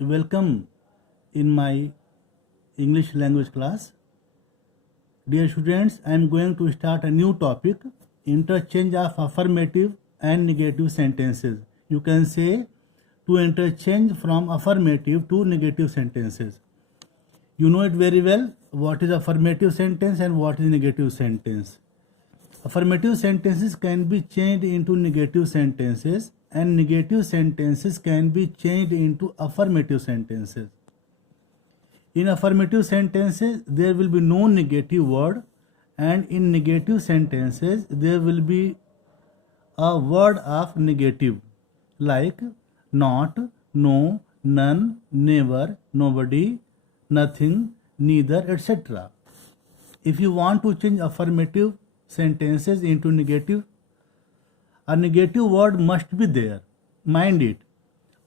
Welcome in my English language class. Dear students, I am going to start a new topic, interchange of affirmative and negative sentences. You can say to interchange from affirmative to negative sentences. You know it very well what is affirmative sentence and what is negative sentence. Affirmative sentences can be changed into negative sentences and negative sentences can be changed into affirmative sentences. In affirmative sentences, there will be no negative word, and in negative sentences, there will be a word of negative like not, no, none, never, nobody, nothing, neither, etc. If you want to change affirmative sentences into negative, a negative word must be there. Mind it.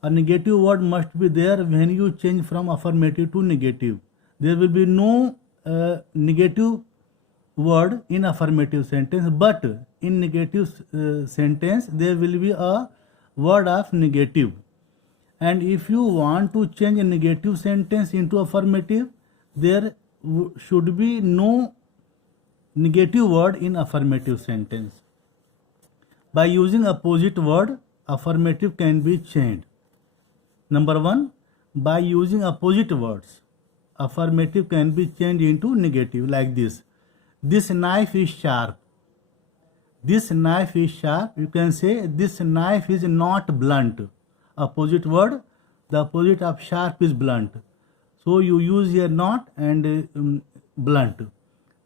A negative word must be there when you change from affirmative to negative. There will be no negative word in affirmative sentence, but in negative sentence there will be a word of negative. And if you want to change a negative sentence into affirmative, there should be no negative word in affirmative sentence. By using opposite word, affirmative can be changed. Number 1, by using opposite words, affirmative can be changed into negative like this. This knife is sharp. This knife is sharp. You can say this knife is not blunt. Opposite word, the opposite of sharp is blunt. So you use here not and blunt.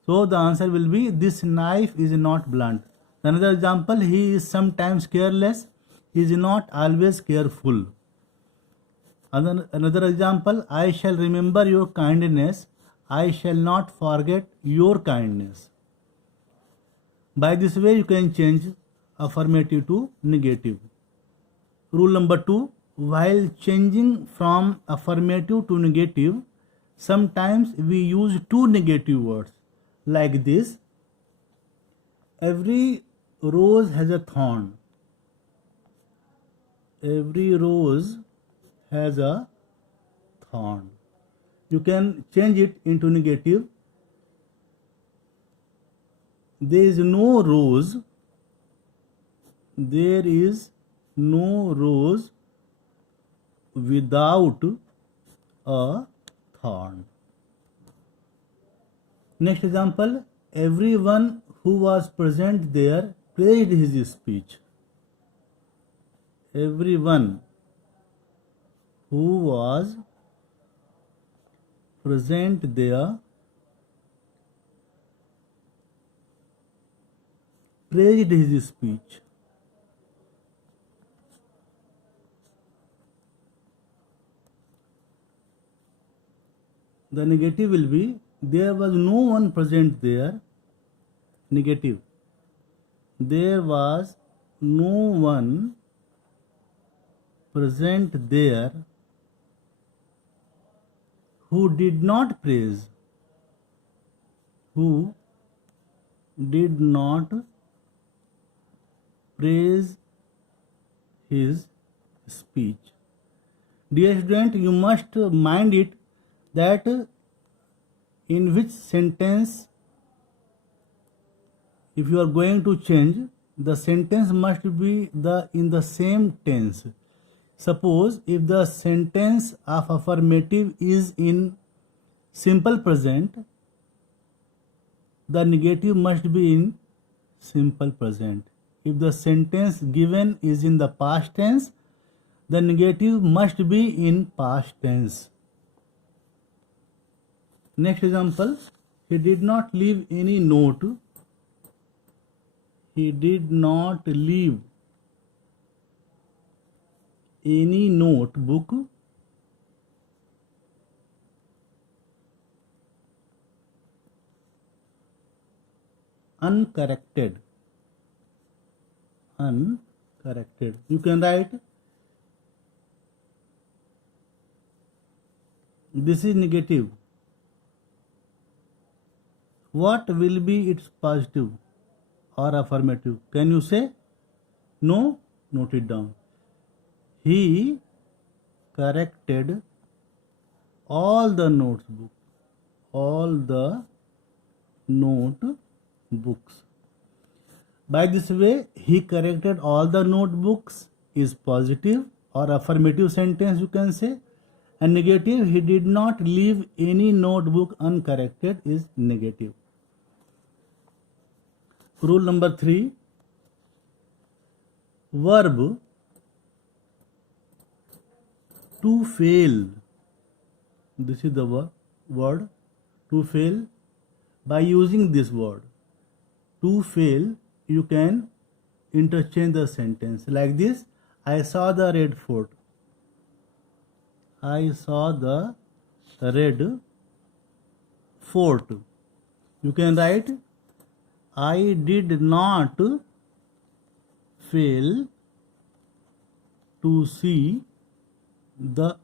So the answer will be this knife is not blunt. Another example, he is sometimes careless. He is not always careful. Another example, I shall remember your kindness. I shall not forget your kindness. By this way, you can change affirmative to negative. Rule number 2, while changing from affirmative to negative, sometimes we use two negative words like this. Every rose has a thorn. Every rose has a thorn. You can change it into negative. There is no rose. There is no rose without a thorn. Next example, everyone who was present there praised his speech. Everyone who was present there praised his speech. The negative will be there was no one present there. Negative. There was no one present there who did not praise. Who did not praise his speech. Dear student, you must mind it that in which sentence, if you are going to change, the sentence must be in the same tense. Suppose if the sentence of affirmative is in simple present, the negative must be in simple present. If the sentence given is in the past tense, the negative must be in past tense. Next example, he did not leave any note. He did not leave any notebook uncorrected. Uncorrected. You can write this is negative. What will be its positive or affirmative? Can you say? No? Note it down. He corrected all the notebook, all the notebooks. By this way, he corrected all the notebooks is positive or affirmative sentence, you can say, and negative, he did not leave any notebook uncorrected, is negative. Rule number 3, verb to fail. This is the word to fail. By using this word to fail, you can interchange the sentence like this: I saw the red fort. I saw the red fort. You can write I did not fail to see the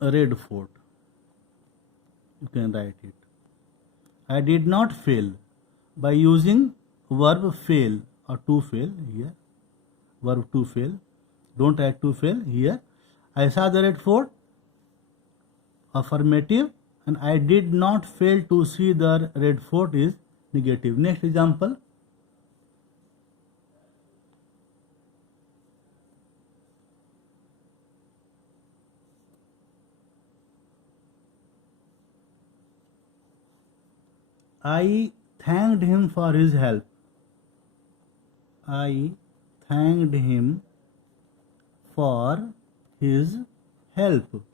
red fort. You can write it. I did not fail by using verb fail or to fail here. Verb to fail. Don't write to fail here. I saw the red fort, affirmative, and I did not fail to see the red fort is negative. Next example. I thanked him for his help. I thanked him for his help.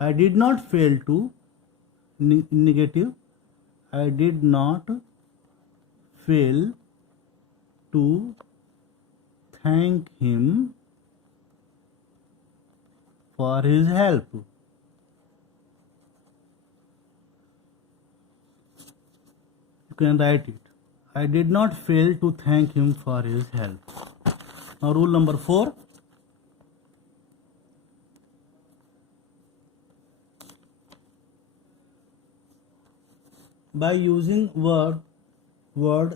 I did not fail to negative. I did not fail to thank him for his help. You can write it. I did not fail to thank him for his help. Now rule number 4. By using word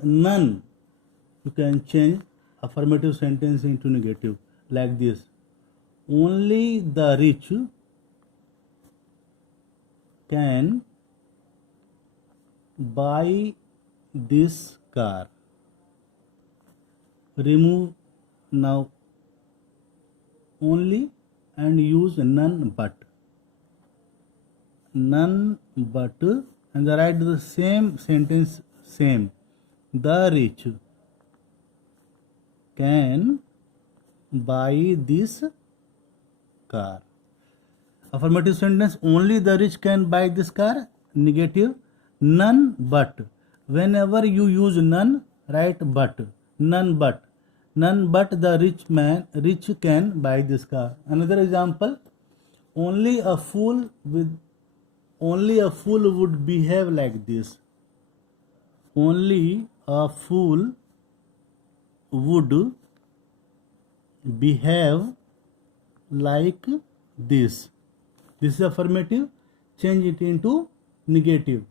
none, you can change affirmative sentence into negative like this: only the rich can buy this car. Remove now only and use none but. None but, and write the same sentence same. The rich can buy this car. Affirmative sentence: only the rich can buy this car. Negative: none but. Whenever you use none, write but. None but. None but the rich can buy this car. Another example: only a fool would behave like this. Only a fool would behave like this. This is affirmative. Change it into negative.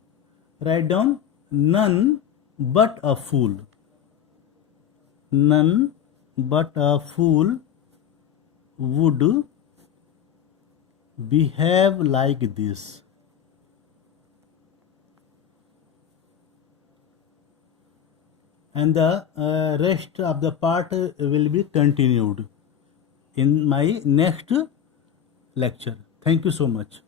Write down none but a fool. None but a fool would behave like this. And the rest of the part will be continued in my next lecture. Thank you so much.